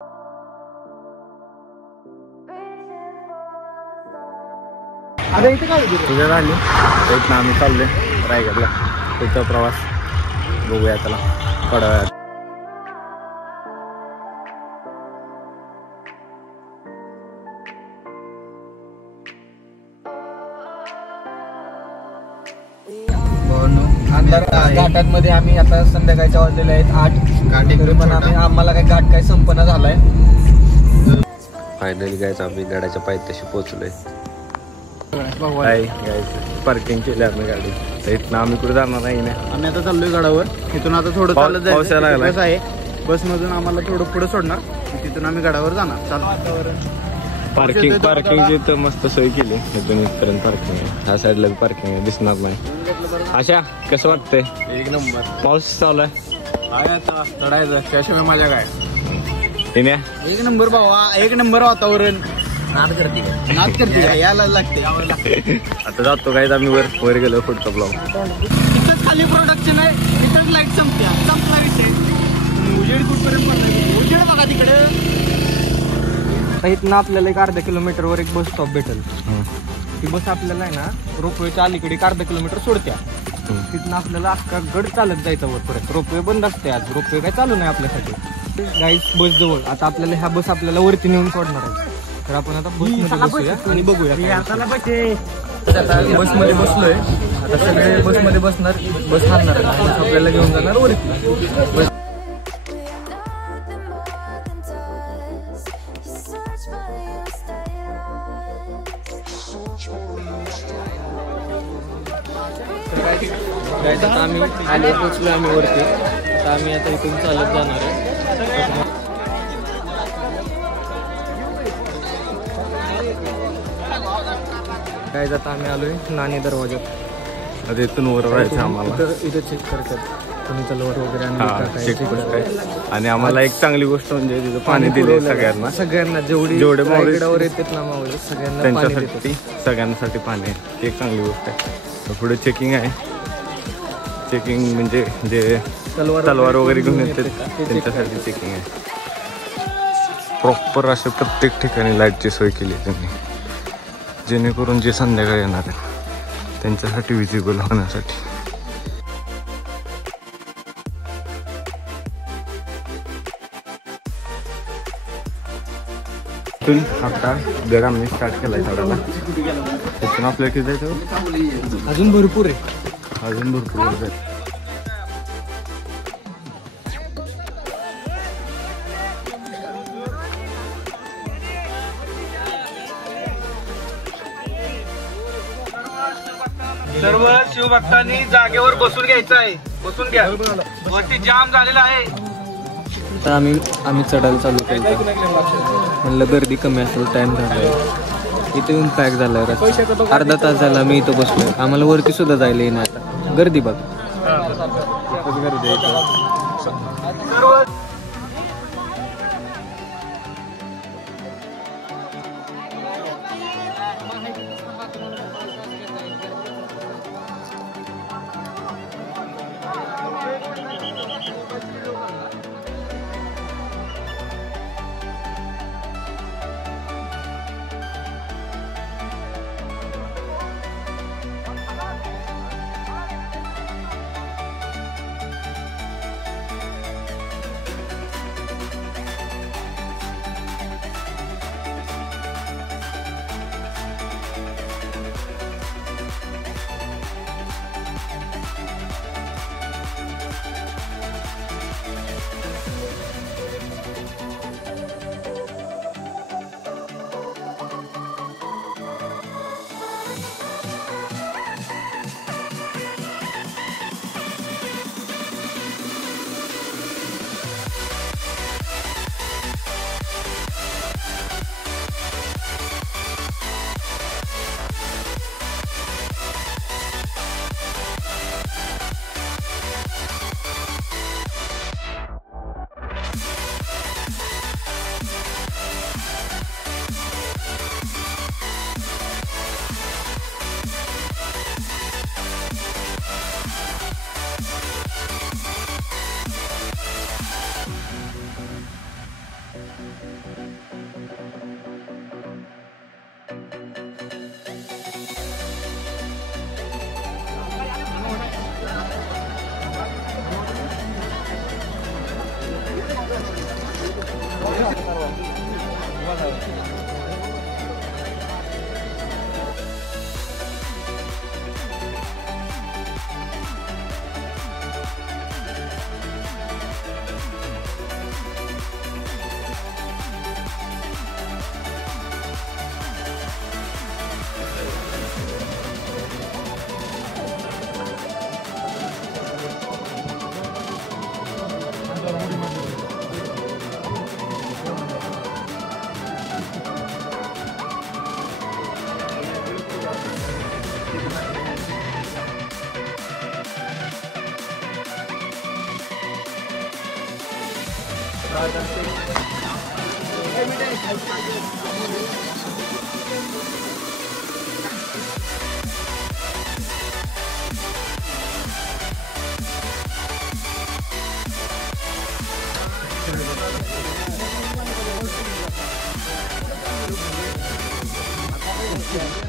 अरे इथे काय तुझ्या आली इथं आम्ही चाललोय रायगडला. पुढचा प्रवास बघूया त्याला थोड्या वेळात. घाटांमध्ये आम्ही आता संध्याकाळच्या वाजलेले आहेत 8. पण आम्हाला काही घाट काही संपन्न झालाय. फायनली गायचं आम्ही गाड्याच्या पायथ्याशी पोहोचलोय. पार्किंग केली आम्ही गाडी. इथनं आम्ही कुठे जाणार नाही ना. आम्ही आता चाललोय गडावर. तिथून आता थोडं चालत जायचं. बस आहे, बसमधून आम्हाला थोडं पुढे सोडणार. तिथून आम्ही गडावर जाणार. पार्किंगची तर मस्त सोय केली. इथून इथपर्यंत पार्किंग आहे. ह्या साईडला पार्किंग आहे, दिसणार नाही. अशा कसं वाटतंय? एक नंबर. पाऊस चालू आहे चढायचं त्याशिवाय माझ्या काय एक नंबर भावा. एक नंबर वातावरण. नाद करते यायला लागते. आता जातो काय आम्ही वर गेलो. पुढचा ब्लॉग इथंच खाली प्रोडक्शन आहे. इथंच लाईट संपला विषय. उजेड कुठपर्यंत पडलाय. उजेड बघा तिकडे. इथनं आपल्याला एक अर्धा किलोमीटरवर एक बस स्टॉप भेटेल. ती बस आपल्याला आहे ना रोपवेच्या अलीकडे 1/2 किलोमीटर सोडत्या. तिथनं आपल्याला अख्खा गड चालत जायचा वर परत. रोपवे बंद असते आज. रोपवे काय चालू नाही आपल्यासाठी. गाईस बस जवळ. आता आपल्याला ह्या बस आपल्याला वरती नेऊन सोडणार आहे. तर आपण आता बसमध्ये बसूया आणि बघूया. बसमध्ये बसलोय. आता सगळे बसमध्ये बसणार. बस हालणार आपल्याला घेऊन जाणार वरती. आता आम्ही आले पोचलो आम्ही वरती. आता आम्ही आता इथून चालत जाणार आहे. काय आता आम्ही आलोय नाणी दरवाज्यात. आता इथून वर राहायचं आम्हाला. इथं चेक करतात कोणी तलवार वगैरे. आणि आम्हाला एक चांगली गोष्ट म्हणजे तिथं पाणी दिले सगळ्यांना जेवढे मावळीवर येतात ना मावळी सगळ्यांना सगळ्यांसाठी पाणी आहे. एक चांगली गोष्ट आहे. पुढे चेकिंग आहे. चेकिंग म्हणजे जे तलवार वगैरे घेऊन येतात त्यांच्यासाठी चेकिंग आहे. प्रॉपर असे प्रत्येक ठिकाणी लाईटची सोय केली त्यांनी, जेणेकरून जे संध्याकाळी येणार आहे त्यांच्यासाठी विजिबल होण्यासाठी. आता गड आम्ही स्टार्ट केलाय चढायला. तिथून आपल्याला किती जायचं? अजून भरपूर आहे. अजून भरपूर आहे. सर्व शिवभक्तांनी जागेवर बसून घ्यायचं आहे. बसून घ्या. वरती जाम झालेला आहे. आता आम्ही चढायला चालू केलं. म्हणलं गर्दी कमी असेल. टाइम झालाय. इथे येऊन पॅक झालाय. अर्धा तास झाला मी इथं बसलोय. आम्हाला वरती सुद्धा जायला येईना. आता गर्दी बघ. गर्दी Yeah.